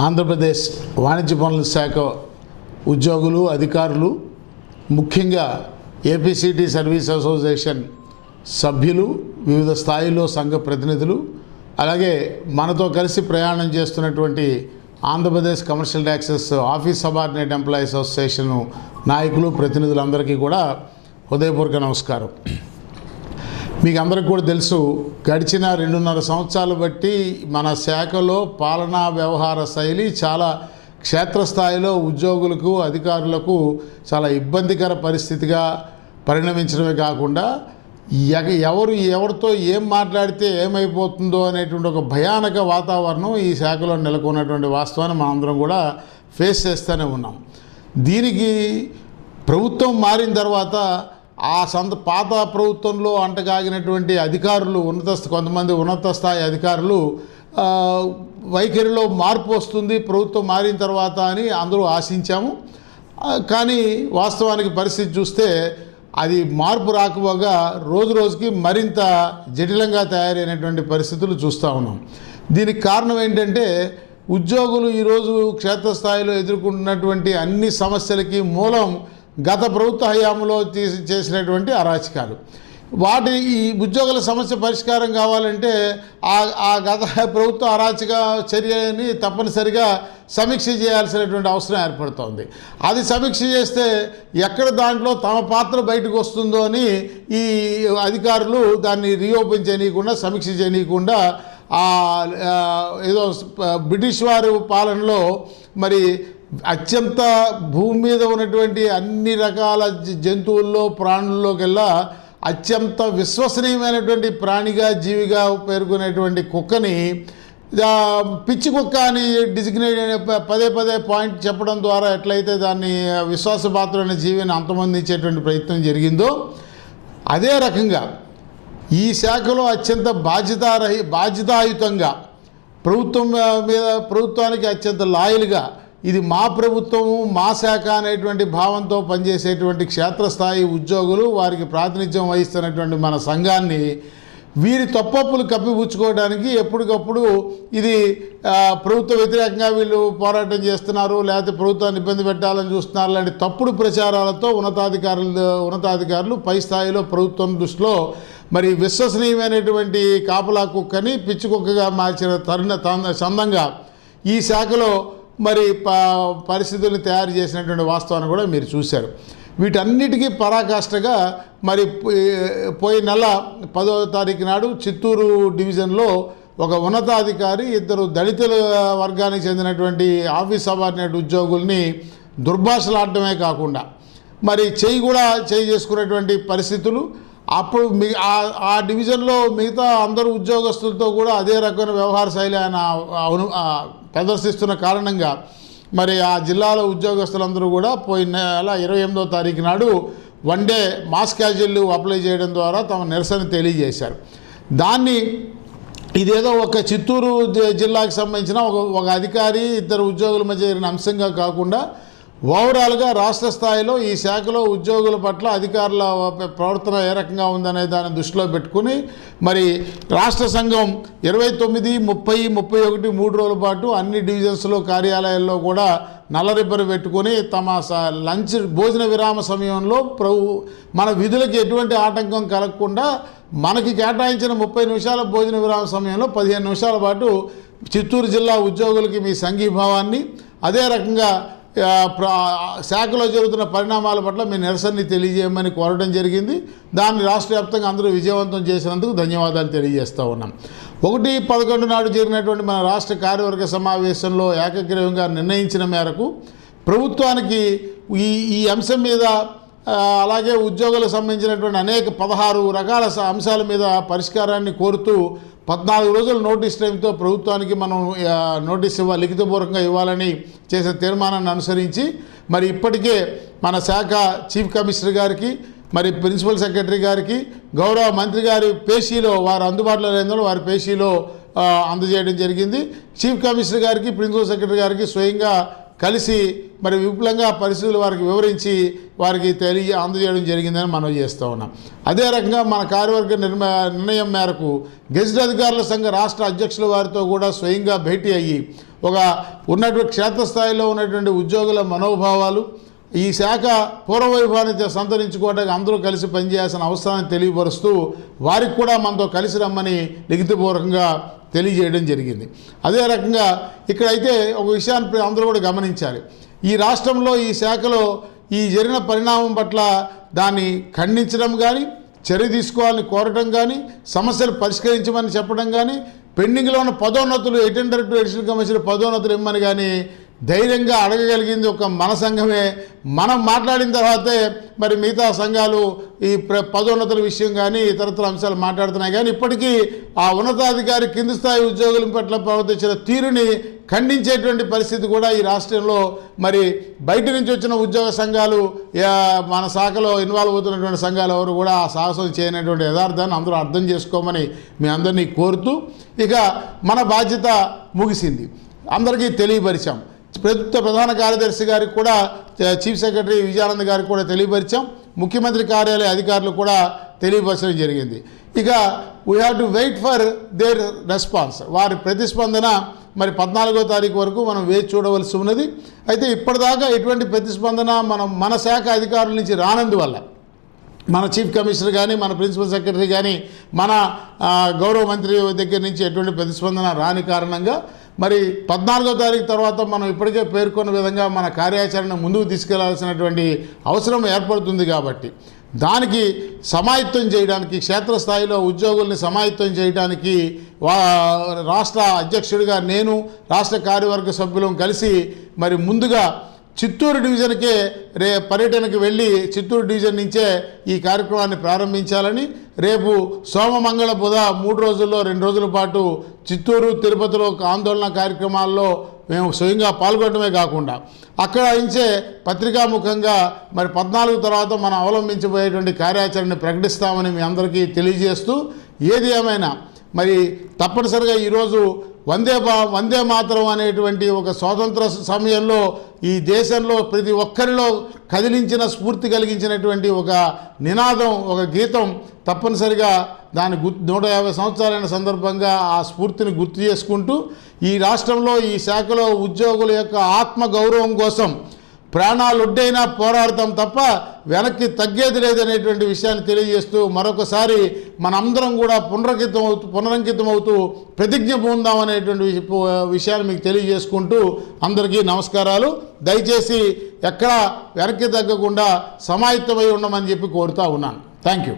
ఆంధ్రప్రదేశ్ వాణిజ్య పనుల శాఖ ఉద్యోగులు అధికారులు ముఖ్యంగా ఏపీసీటీ సర్వీస్ అసోసియేషన్ సభ్యులు వివిధ స్థాయిలో సంఘ ప్రతినిధులు అలాగే మనతో కలిసి ప్రయాణం చేస్తున్నటువంటి Andhra Pradesh commercial taxes office subordinate employees association నాయకులు ప్రతినిధులందరికీ కూడా హృదయపూర్వక నమస్కారం. మీకు అందరికి కూడా తెలుసు గడిచిన రెండున్నర సంవత్సరాలు బట్టి మన శాఖలో పాలనా వ్యవహార శైలి చాలా క్షేత్రస్థాయిలో ఉద్యోగులకు అధికారులకు చాలా ఇబ్బందికర పరిస్థితిగా పరిణమించడమే కాకుండా ఎగ- ఎవరు ఎవరితో ఏం మాట్లాడితే ఏమైపోతుందో అనేటువంటి ఒక భయానక వాతావరణం ఈ శాఖలో నెలకొన్నటువంటి వాస్తవాన్ని మనందరం కూడా ఫేస్ చేస్తూనే ఉన్నాం. దీనికి ప్రభుత్వం మారిన తర్వాత ఆ సంత పాత ప్రభుత్వంలో అంటగాగినటువంటి అధికారులు ఉన్నత కొంతమంది ఉన్నత స్థాయి అధికారులు వైఖరిలో మార్పు వస్తుంది ప్రభుత్వం మారిన తర్వాత అని అందరూ ఆశించాము. కానీ వాస్తవానికి పరిస్థితి చూస్తే అది మార్పు రాకపోగా రోజు రోజుకి మరింత జటిలంగా తయారైనటువంటి పరిస్థితులు చూస్తూ ఉన్నాం. దీనికి కారణం ఏంటంటే ఉద్యోగులు ఈరోజు క్షేత్రస్థాయిలో ఎదుర్కొంటున్నటువంటి అన్ని సమస్యలకి మూలం గత ప్రభుత్వ హయాంలో తీసి చేసినటువంటి అరాచకాలు. వాటి ఈ ఉద్యోగుల సమస్య పరిష్కారం కావాలంటే ఆ ఆ గత ప్రభుత్వ అరాచక చర్యని తప్పనిసరిగా సమీక్ష చేయాల్సినటువంటి అవసరం ఏర్పడుతోంది. అది సమీక్ష చేస్తే ఎక్కడ దాంట్లో తమ పాత్ర బయటకు వస్తుందో అని ఈ అధికారులు దాన్ని రీఓపెన్ చేయనీయకుండా సమీక్ష చేయనీయకుండా ఏదో బ్రిటిష్ వారి పాలనలో మరి అత్యంత భూమి మీద ఉన్నటువంటి అన్ని రకాల జంతువుల్లో ప్రాణుల్లోకెల్లా అత్యంత విశ్వసనీయమైనటువంటి ప్రాణిగా జీవిగా పేర్కొనేటువంటి కుక్కని పిచ్చి కుక్క అని డిజిగ్నేట్ పదే పదే పాయింట్ చెప్పడం ద్వారా ఎట్లయితే దాన్ని విశ్వాసపాత్రమైన జీవిని అంతమందించేటువంటి ప్రయత్నం జరిగిందో అదే రకంగా ఈ శాఖలో అత్యంత బాధ్యతారహి బాధ్యతాయుతంగా ప్రభుత్వం మీద ప్రభుత్వానికి అత్యంత లాయల్గా ఇది మా ప్రభుత్వము మా శాఖ అనేటువంటి భావంతో పనిచేసేటువంటి క్షేత్రస్థాయి ఉద్యోగులు వారికి ప్రాతినిధ్యం వహిస్తున్నటువంటి మన సంఘాన్ని వీరి తప్పప్పులు కప్పిపుచ్చుకోవడానికి ఎప్పటికప్పుడు ఇది ప్రభుత్వ వ్యతిరేకంగా వీళ్ళు పోరాటం చేస్తున్నారు లేకపోతే ప్రభుత్వాన్ని ఇబ్బంది పెట్టాలని చూస్తున్నారు లాంటి తప్పుడు ప్రచారాలతో ఉన్నతాధికారులు ఉన్నతాధికారులు పై స్థాయిలో ప్రభుత్వం దృష్టిలో మరి విశ్వసనీయమైనటువంటి కాపలా కుక్కని పిచ్చి కుక్కగా మార్చిన తరుణ తం- సందంగా ఈ శాఖలో మరి ప పరిస్థితుల్ని తయారు చేసినటువంటి వాస్తవాన్ని కూడా మీరు చూశారు. వీటన్నిటికీ పరాకాష్ఠగా మరి పో- నెల పదో తారీఖు నాడు చిత్తూరు డివిజన్లో ఒక ఉన్నతాధికారి ఇద్దరు దళితుల వర్గానికి చెందినటువంటి ఆఫీస్ అవార్డినేట్ ఉద్యోగుల్ని దుర్భాషలాడటమే కాకుండా మరి చేయి కూడా చేయి చేసుకునేటువంటి పరిస్థితులు. అప్పుడు మీ ఆ- డివిజన్లో మిగతా అందరు ఉద్యోగస్తులతో కూడా అదే రకమైన వ్యవహార శైలి ఆయన అవును ప్రదర్శిస్తున్న కారణంగా మరి ఆ జిల్లాలో ఉద్యోగస్తులందరూ కూడా పోయిన నెల ఇరవై ఎనిమిదో తారీఖు నాడు one day mass casual apply చేయడం ద్వారా తమ నిరసన తెలియజేశారు. దాన్ని ఇదేదో ఒక చిత్తూరు జిల్లాకు సంబంధించిన ఒక ఒక అధికారి ఇద్దరు ఉద్యోగుల మధ్య జరిగిన అంశంగా కాకుండా ఓవరాల్గా రాష్ట్ర స్థాయిలో ఈ శాఖలో ఉద్యోగుల పట్ల అధికారుల ప్రవర్తన ఏ రకంగా ఉందనే దాన్ని దృష్టిలో పెట్టుకుని మరి రాష్ట్ర సంఘం ఇరవై తొమ్మిది ముప్పై ముప్పై ఒకటి మూడు రోజుల పాటు అన్ని డివిజన్స్లో కార్యాలయాల్లో కూడా నల్లరిబ్బరు పెట్టుకొని తమ లంచ్ భోజన విరామ సమయంలో ప్రభు మన విధులకు ఎటువంటి ఆటంకం కలగకుండా మనకి కేటాయించిన ముప్పై నిమిషాల భోజన విరామ సమయంలో పదిహేను నిమిషాల పాటు చిత్తూరు జిల్లా ఉద్యోగులకి మీ సంఘీభావాన్ని అదే రకంగా శాఖలో జరుగుతున్న పరిణామాల పట్ల మీ నిరసనని తెలియజేయమని కోరడం జరిగింది. దాన్ని రాష్ట్ర వ్యాప్తంగా అందరూ విజయవంతం చేసినందుకు ధన్యవాదాలు తెలియజేస్తూ ఉన్నాం. ఒకటి పదకొండు నాడు జరిగినటువంటి మన రాష్ట్ర కార్యవర్గ సమావేశంలో ఏకగ్రీవంగా నిర్ణయించిన మేరకు ప్రభుత్వానికి ఈ ఈ అంశం మీద అలాగే ఉద్యోగులకు సంబంధించినటువంటి అనేక పదహారు రకాల స- అంశాల మీద పరిష్కారాన్ని కోరుతూ పద్నాలుగు రోజుల నోటీస్ టైంతో ప్రభుత్వానికి మనం నోటీస్ ఇవ్వ లిఖితపూర్వకంగా ఇవ్వాలని చేసిన తీర్మానాన్ని అనుసరించి మరి ఇప్పటికే మన శాఖ చీఫ్ కమిషనర్ గారికి మరి ప్రిన్సిపల్ సెక్రటరీ గారికి గౌరవ మంత్రి గారి పేషీలో వారు అందుబాటులో లేని వారి పేషీలో అందజేయడం జరిగింది. చీఫ్ కమిషనర్ గారికి ప్రిన్సిపల్ సెక్రటరీ గారికి స్వయంగా కలిసి మరి విపులంగా పరిస్థితులు వారికి వివరించి వారికి తెలియ అందజేయడం జరిగిందని మనం చేస్తూ ఉన్నాం. అదే రకంగా మన కార్యవర్గ నిర్మ నిర్ణయం మేరకు గెజిట్ అధికారుల సంఘ రాష్ట్ర అధ్యక్షుల వారితో కూడా స్వయంగా భేటీ అయ్యి ఒక ఉన్నటువంటి క్షేత్రస్థాయిలో ఉన్నటువంటి ఉద్యోగుల మనోభావాలు ఈ శాఖ పూర్వవైభవాన్ని సంతరించుకోవడానికి అందరూ కలిసి పనిచేయాల్సిన అవసరాన్ని తెలియపరుస్తూ వారికి కూడా మనతో కలిసి రమ్మని లిఖితపూర్వకంగా తెలియజేయడం జరిగింది. అదే రకంగా ఇక్కడైతే ఒక విషయాన్ని అందరూ కూడా గమనించాలి. ఈ రాష్ట్రంలో ఈ శాఖలో ఈ జరిగిన పరిణామం పట్ల దాన్ని ఖండించడం కానీ చర్య తీసుకోవాలని కోరటం కానీ సమస్యలు పరిష్కరించమని చెప్పడం కానీ పెండింగ్లో ఉన్న పదోన్నతులు ఎటెండర్ టు ఎడిషనల్ కమిషనర్ పదోన్నతులు ఇమ్మని కానీ ధైర్యంగా అడగగలిగింది ఒక మన సంఘమే. మనం మాట్లాడిన తర్వాతే మరి మిగతా సంఘాలు ఈ ప్ర పదోన్నతుల విషయం కానీ ఇతరత్ర అంశాలు మాట్లాడుతున్నాయి. కానీ ఇప్పటికీ ఆ ఉన్నతాధికారి కింది స్థాయి ఉద్యోగుల పట్ల ప్రవర్తించిన తీరుని ఖండించేటువంటి పరిస్థితి కూడా ఈ రాష్ట్రంలో మరి బయట నుంచి వచ్చిన ఉద్యోగ సంఘాలు మన శాఖలో ఇన్వాల్వ్ అవుతున్నటువంటి సంఘాలు ఎవరు కూడా ఆ సాహసం చేయనటువంటి యథార్థాన్ని అందరూ అర్థం చేసుకోమని మీ అందరినీ కోరుతూ ఇక మన బాధ్యత ముగిసింది. అందరికీ తెలియపరిచాం. ప్రభుత్వ ప్రధాన కార్యదర్శి గారికి కూడా చీఫ్ సెక్రటరీ విజయానంద్ గారికి కూడా తెలియపరిచాం. ముఖ్యమంత్రి కార్యాలయ అధికారులు కూడా తెలియపరచడం జరిగింది. ఇక we have to wait for their response వారి ప్రతిస్పందన మరి పద్నాలుగో తారీఖు వరకు మనం వేచి చూడవలసి ఉన్నది. అయితే ఇప్పటిదాకా ఎటువంటి ప్రతిస్పందన మనం మన శాఖ అధికారుల నుంచి రానందువల్ల మన చీఫ్ కమిషనర్ కానీ మన ప్రిన్సిపల్ సెక్రటరీ కానీ మన గౌరవ మంత్రి దగ్గర నుంచి ఎటువంటి ప్రతిస్పందన రాని కారణంగా మరి పద్నాలుగో తారీఖు తర్వాత మనం ఇప్పటికే పేర్కొన్న విధంగా మన కార్యాచరణ ముందుకు తీసుకెళ్ళాల్సినటువంటి అవసరం ఏర్పడుతుంది కాబట్టి దానికి సమాయత్తం చేయడానికి క్షేత్రస్థాయిలో ఉద్యోగుల్ని సమాయత్తం చేయడానికి రాష్ట్ర అధ్యక్షుడిగా నేను రాష్ట్ర కార్యవర్గ సభ్యులం కలిసి మరి ముందుగా చిత్తూరు డివిజన్కే రే పర్యటనకు వెళ్ళి చిత్తూరు డివిజన్ నుంచే ఈ కార్యక్రమాన్ని ప్రారంభించాలని రేపు సోమ మంగళ బుధ మూడు రోజుల్లో రెండు రోజుల పాటు చిత్తూరు తిరుపతిలో ఒక ఆందోళన కార్యక్రమాల్లో మేము స్వయంగా పాల్గొనడమే కాకుండా అక్కడ నుంచే పత్రికాముఖంగా మరి పద్నాలుగు తర్వాత మనం అవలంబించబోయేటువంటి కార్యాచరణని ప్రకటిస్తామని మీ అందరికీ తెలియజేస్తూ ఏది ఏమైనా మరి తప్పనిసరిగా ఈరోజు వందే బా వందే మాతరం అనేటువంటి ఒక స్వాతంత్ర సమయంలో ఈ దేశంలో ప్రతి ఒక్కరిలో కదిలించిన స్ఫూర్తి కలిగించినటువంటి ఒక నినాదం ఒక గీతం తప్పనిసరిగా దాని గు నూట యాభై సంవత్సరాలైన సందర్భంగా ఆ స్ఫూర్తిని గుర్తు చేసుకుంటూ ఈ రాష్ట్రంలో ఈ శాఖలో ఉద్యోగుల యొక్క ఆత్మ గౌరవం కోసం ప్రాణాలుడ్డైనా పోరాడతాం తప్ప వెనక్కి తగ్గేది లేదనేటువంటి విషయాన్ని తెలియజేస్తూ మరొకసారి మనందరం కూడా పునరంకితం అవుతూ పునరంకితం అవుతూ ప్రతిజ్ఞ పొందాం అనేటువంటి విషయాన్ని మీకు తెలియజేసుకుంటూ అందరికీ నమస్కారాలు. దయచేసి ఎక్కడా వెనక్కి తగ్గకుండా సమాయత్తమై ఉండమని చెప్పి కోరుతా ఉన్నాను. Thank you